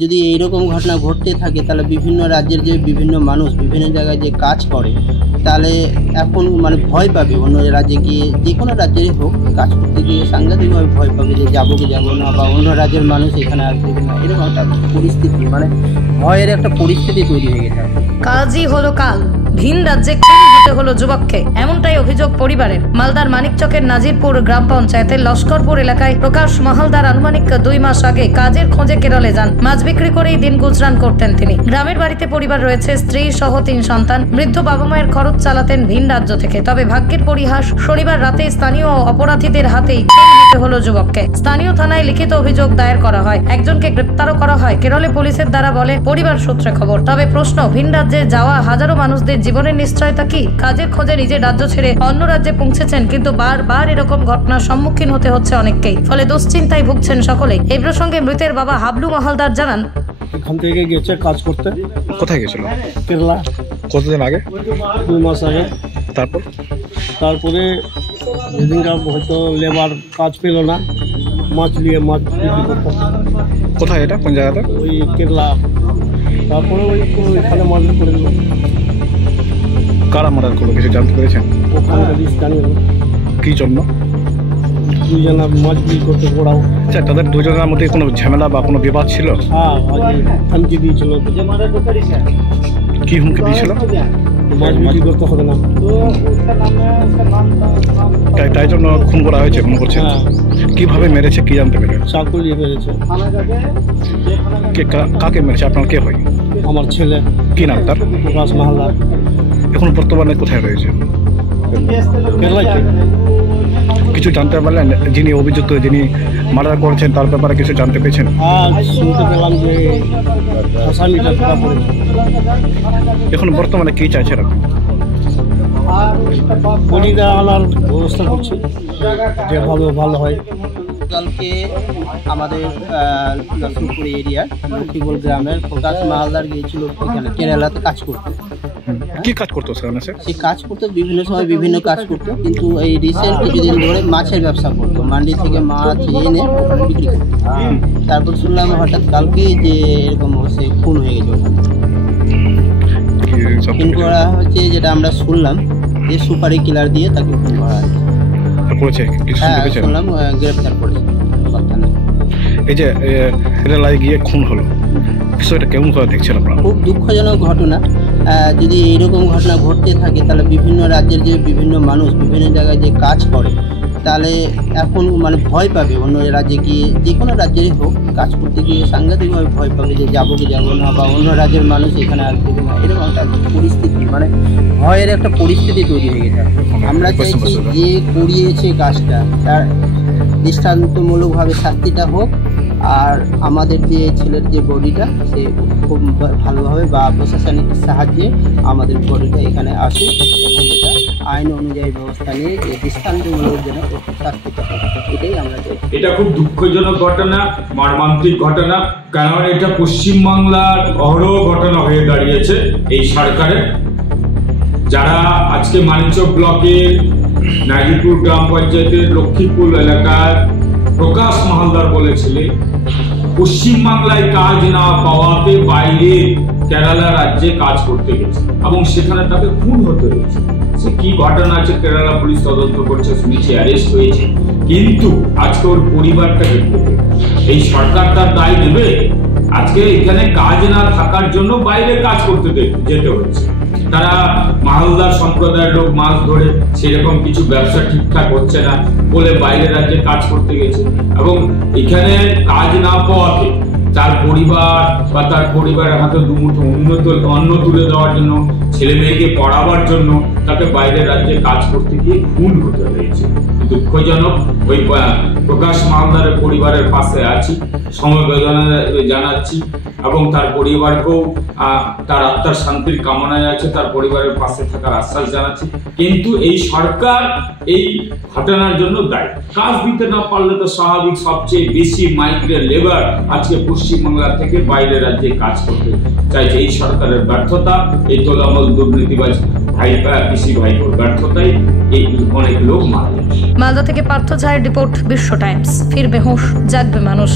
যদি এইরকম ঘটনা ঘটতে থাকে তাহলে বিভিন্ন রাজ্যের যে বিভিন্ন মানুষ বিভিন্ন জায়গায় যে কাজ করে তাহলে এখন মানে ভয় পাবে অন্য রাজ্যে গিয়ে, যে কোনো রাজ্যেই হোক কাজ করতে গিয়ে সাংঘাতিকভাবে ভয় পাবে যে যাবো কি যাবো না, বা অন্য রাজ্যের মানুষ এখানে আসবে না, এরকম একটা পরিস্থিতি মানে ভয়ের একটা পরিস্থিতি তৈরি হয়ে গেছে। কাজই হলো কাল, ভিন রাজ্যে খুন হতে হলো যুবককে, এমনটাই অভিযোগ পরিবারের। মালদার মানিকচকের নাজিরপুর গ্রাম পঞ্চায়েতের লস্করপুর এলাকায় প্রকাশ মাহালদার আনুমানিক 2 মাস আগে কাজের খোঁজে কেরলে যান। মাছ বিক্রি করেই দিন গুজরান করতেন তিনি। গ্রামের বাড়িতে পরিবার রয়েছে, স্ত্রী সহ 3 সন্তান। বৃদ্ধ বাবা মায়ের খরচ চালাতেন ভিন রাজ্য থেকে। তবে ভাগ্যের পরিহাস, শনিবার রাতে স্থানীয় অপরাধীদের হাতেই খুন হতে হলো যুবককে। স্থানীয় থানায় লিখিত অভিযোগ দায়ের করা হয়, একজনকে গ্রেপ্তারও করা হয়। কেরলে পুলিশের দ্বারা বলে পরিবার সূত্রে খবর। তবে প্রশ্ন, ভিন রাজ্যে যাওয়া হাজারো মানুষদের জীবনের নিশ্চয়তা কি? কাজের খোঁজে নিজের রাজ্য ছেড়ে অন্য রাজ্যে পৌঁছেছেন, কিন্তু বারবার এরকম ঘটনার সম্মুখীন হতে হচ্ছে অনেককেই। ফলে দুশ্চিন্তায় ভুগছেন সকলেই। এই প্রসঙ্গে মৃতের বাবা হাবলু মাহালদার জানান, এখান থেকে গেছে কাজ করতে। কোথায় গেছিল? কেরালা। কতদিন আগে? 2 মাস আগে। তারপরে যেদিনকার হয়তো লেবার কাজ পেল না, মাছ নিয়ে মাছ বিক্রি করতো। কোথায় এটা, কোন জায়গাতে? ওই কেরালা। তারপরে ওইখানে মার্ডার করে দিল। কারা মার্ডার করলো কিছু জানতে পেরেছেন? ওখানকার স্থানীয়। কি জন্য? 2 জনা মাছ বিক্রি করতে পড়াও। আচ্ছা, তাদের 2 জনের মধ্যে কোনো ঝামেলা বা কোনো বিবাদ ছিল? হ্যাঁ, হুমকি দিয়েছিল। কি হুমকি দিয়েছিল? মাছ বিক্রি করতে হবে না, তাই জন্য খুন করা হয়েছে মনে করছেন? কিভাবে মেরেছে কি জানতে পেরেছেন? চাকু দিয়ে মেরেছে। কাকে মেরেছে? আপনার কে হয়? আমার ছেলে। কি নাম তার? প্রকাশ মাহালদার। এখন বর্তমানে কোথায় রয়েছে? কেরালায়। কিছু জানতে পারলেন যিনি অভিযুক্ত, যিনি মার্ডার করেছেন তার ব্যাপারে কিছু জানতে পেরেছেন? হ্যাঁ, শুনতে পেলাম যে আসামিটা ধরা পড়েছে। এখন বর্তমানে কি চাইছেন আপনি? বডিটা আনার ব্যবস্থা করছি, যেভাবে ভালো হয়। কালকে আমাদের লক্ষ্মীপুর এরিয়ার লক্ষ্মীপুর গ্রামের প্রকাশ মাহালদার গিয়েছিল এখানে কেরালাতে কাজ করতে। কি কাজ করতো সেখানে? সে কাজ করতো বিভিন্ন সময় বিভিন্ন কাজ করতো, কিন্তু এই রিসেন্ট কিছুদিন ধরে মাছের ব্যবসা করতো। মান্ডি থেকে মাছ এনে ওখানে বিক্রি করতো। তারপর শুনলাম হঠাৎ কালকে যে এরকম সে খুন হয়ে গেছে ওখানে। খুন করা হচ্ছে যেটা আমরা শুনলাম যে সুপারি কিলার দিয়ে তাকে খুন করা হয়েছে। হ্যাঁ, শুনলাম গ্রেপ্তার করেছে। এই যে কেরালায় গিয়ে খুন হলো, বিষয়টা কেমন করে দেখছেন আপনারা? খুব দুঃখজনক ঘটনা। যদি এইরকম ঘটনা ঘটতে থাকে তাহলে বিভিন্ন রাজ্যের যে বিভিন্ন মানুষ বিভিন্ন জায়গায় যে কাজ করে তাহলে এখন মানে ভয় পাবে অন্য রাজ্যে গিয়ে, যে কোনো রাজ্যেই হোক কাজ করতে গিয়ে সাংঘাতিকভাবে ভয় পাবে যে যাবো কি যাবো না, বা অন্য রাজ্যের মানুষ এখানে আসবে না, এরকম একটা পরিস্থিতি মানে ভয়ের একটা পরিস্থিতি তৈরি হয়ে গেছে। আমরা চাইছি যে করিয়েছে কাজটা তার দৃষ্টান্তমূলকভাবে শাস্তিটা হোক, আর আমাদের যে ছেলের যে বডিটা সে খুব ভালোভাবে বা প্রশাসনিক সাহায্যে আমাদের বডিটা এখানে আসুক, এবং এটা আইন অনুযায়ী ব্যবস্থা নিয়ে যে দৃষ্টান্তমূলক যেন শাস্তিটা হোক, এটাই আমরা চাই। এটা খুব দুঃখজনক ঘটনা, মর্মান্তিক ঘটনা, কারণ এটা পশ্চিমবাংলার অহরহ ঘটনা হয়ে দাঁড়িয়েছে এই সরকারের। যারা আজকে মানিকচক ব্লকের নাজিরপুর গ্রাম পঞ্চায়েতের লক্ষ্মীপুর এলাকার প্রকাশ মাহালদার বলেছিলেন পশ্চিমবাংলায় কাজ না পাওয়াতে বাইরে কেরালা রাজ্যে কাজ করতে গেছে এবং সেখানে তাকে খুন হতে হয়েছে। সে কি ঘটনা আছে কেরালা পুলিশ তদন্ত করছে, শুনেছি অ্যারেস্ট হয়েছে, কিন্তু আজকে ওর পরিবারটা দেখতে এই সরকার তার দায় দেবে? আজকে এখানে কাজ না থাকার জন্য বাইরে কাজ করতে যেতে হচ্ছে। তারা মালদার সম্প্রদায়ের লোক মাছ ধরে সেরকম কিছু ব্যবসা ঠিকঠাক হচ্ছে না বলে বাইরে রাজ্যে কাজ করতে গেছে, এবং এখানে কাজ না পাওয়াতে তার পরিবার বা তার পরিবারের হাতে দুমুঠো অন্ন তুলে দেওয়ার জন্য, ছেলে মেয়েকে পড়াবার জন্য তাকে বাইরের রাজ্যে কাজ করতে গিয়ে খুন হতে হয়েছে। দুঃখজনক। ওই প্রকাশ মাহালদারের পরিবারের পাশে আছি, সমবেদনা জানাচ্ছি এবং তার পরিবারকেও তার আত্মার শান্তির কামনায় আছে, তার পরিবারের পাশে থাকার আশ্বাস জানাচ্ছি। কিন্তু এই সরকার এই ঘটনার জন্য দায়ী। কাজ দিতে না পারলে তো স্বাভাবিক সবচেয়ে বেশি মাইগ্রেন্ট লেবার আজকে পশ্চিমবাংলা থেকে বাইরে রাজ্যে কাজ করতে চাইছে। এই সরকারের ব্যর্থতা, এই তোলামূল দুর্নীতিবাজ কৃষি ভাইপোর ব্যর্থতায় এই অনেক লোক মারা যাচ্ছে। মালদা থেকে পার্থ ঝায়ের রিপোর্ট, বিশ্ব টাইমস। ফিরবে হুঁশ, জাগবে মানুষ।